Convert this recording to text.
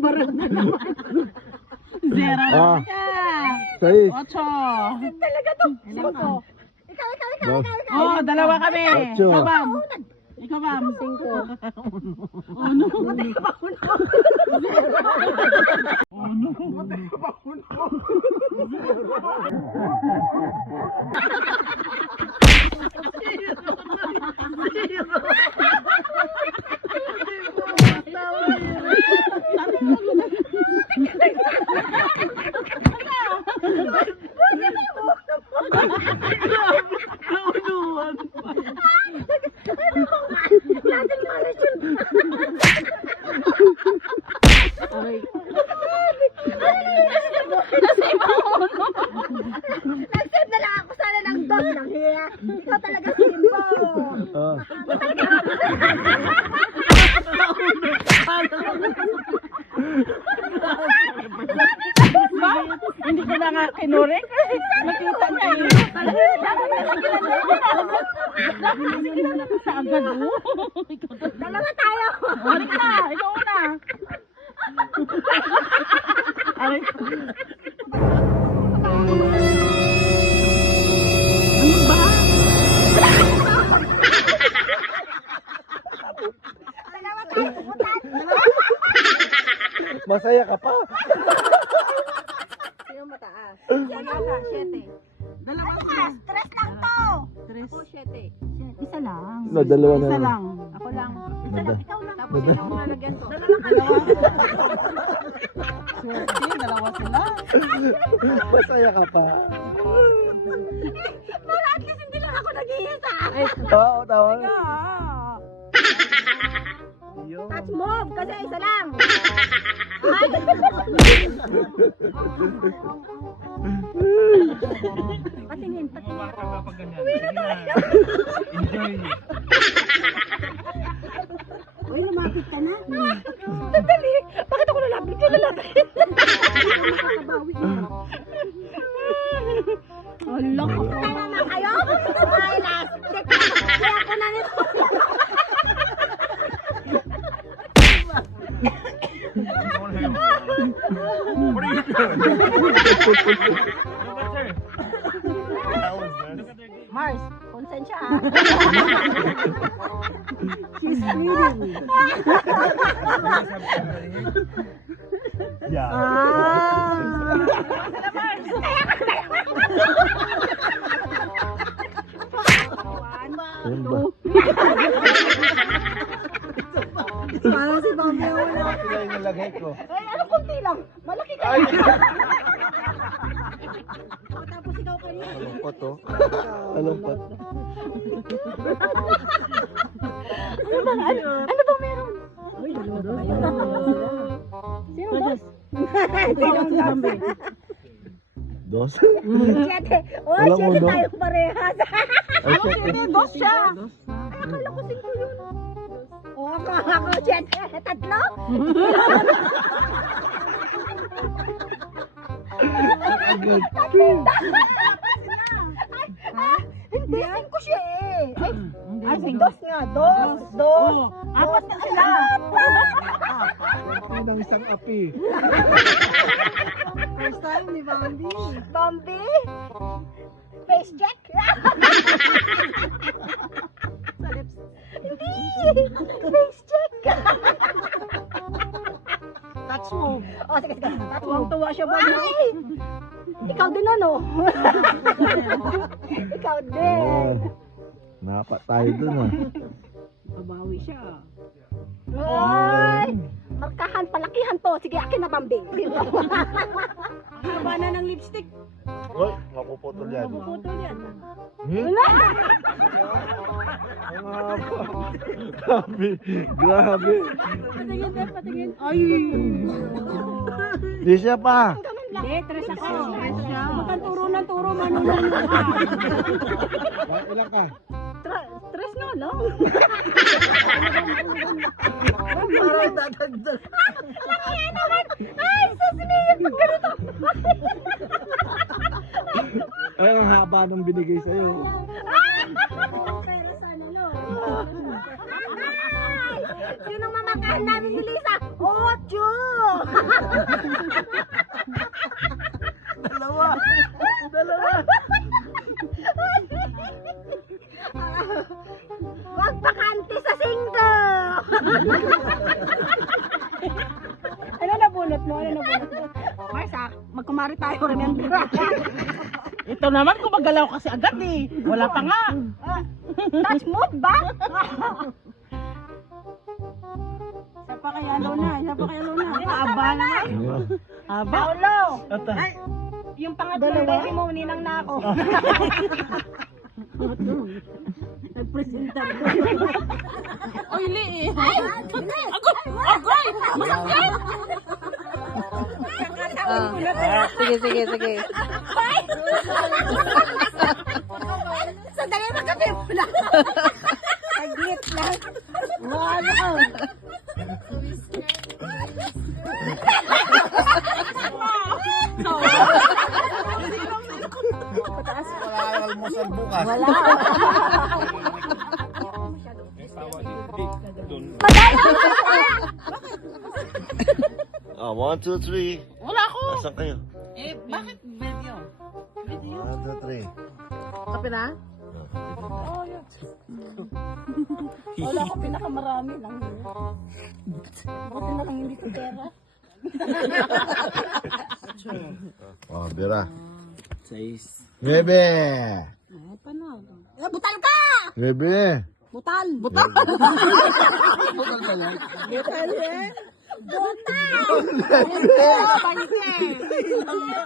Barang na naman. Zero. Ah. Seis. Ocho. Talaga to. Ilan ka? Dos. Oh, dalawa kami. Ocho. Ikaw, Bam. Ikaw, Bam. Cinco. Uno. Matay ka ba uno? Natin malas yun. Nag-save na lang ako sana ng dog lang. Ikaw talaga simbo. Ah. Hindi ko na nga kinurek. Nakita niya eh. Sa agad oh. Dalawa tayo. Balik na. Ikaw na. Aray. Ano ba? Dalawa tayo. Putan. Masaya ka pa. Sino mataas? Sino ka? 7. Dalawa Mataas. 3 lang to. Tres. Ako 7. Isa lang. No, dalawa na Isa lang. lang. Ako lang. Isa Nada. lang. Ikaw lang. Tapos sino ang lalagyan ko? Dalawa ka lang. Swerte, dalawa sila. Masaya ka pa. Para at least hindi lang ako nag-iisa. Oo, tama. Touch move kasi isa lang. Patingin, patingin. Enjoy. Uy, lumapit ka na. Sandali. Bakit ako lalapit? Hindi lalapit. Makakabawi ka. Wala ko. Kaya naman kayo? Ay, last. Kaya ako na nito. What are you doing? That was good. Mars, konsensya ah. She's bleeding. Yeah. Ayun ba? Parang si Bambi ang wala. Sila yung nalagay ko. Ay, ano kunti lang? Malaki ka. Tapos ikaw kanina. Alumpat to. Alumpat. Ano bang meron? Uy, dalawa ba yun? Sino dos? Sino dos? Dos. Siyete. Oh, Walang siyete uno. tayo parehas. Ay, shit. Hindi, dos siya. Akala ko 5 yun. Oh, ako siyete. Tatlo? Hindi, 5 siya eh. Ay, dos nga. Dos. Oh, apat na sila. Yun ang isang api. First time ni Bambi. Bambi? Face check? Sa lips. Hindi! Face check! Touch move. Oh, sige, sige. Tuwang-tuwa siya, Bambi. Ay! Ikaw din ano? Ikaw din. Napa tayo dun ah. Babawi siya. Ay! Markahan, palakihan to. Sige, akin na, Bambi. Ang haba na ng lipstick. Uy, mapuputol yan. Puputol yan. Wala! Ang haba. Grabe. Grabe. Patingin din, patingin. Ay! Di siya pa. Hindi, tres ako. Tres siya. Magkang turo ng turo, manunod ka. Ilan ka? Tres nga lang. Parang dadagdag. Ay, sasabihin pag ganito. Ay, ang haba nung binigay sa'yo. Pero sana no. Ay! Yun ang mamakahan namin ni Lisa. Dalawa. Wag bakante sa singko. Ano nabunot mo? Ano nabunot mo? Marsa, magkumari tayo, remember? Ito naman kung magalaw kasi agad eh. Wala pa nga. Touch mood ba? Siya pa kaya Luna, siya pa kaya Luna. Aba naman. Aba. Paulo! Ata. Ay, yung pangatlong baby mo, ninang na ako. Nag-presenter ko. Oy, li eh. Agoy! Masakit! Sige. Sandali, magkape mo lang. Saglit lang. Wala. Wala kang almusal bukas. Wala. Ah, 1, 2, 3. Wala ko. Asan kayo? Eh, bakit video? 1, 2, 3. Kape na? Wala ko pinakamarami lang. Buti na lang hindi ko pera. Oh, bira. 6. 9. Butal ka! 9. Butal! Butal! Butal eh! Butal! Butal!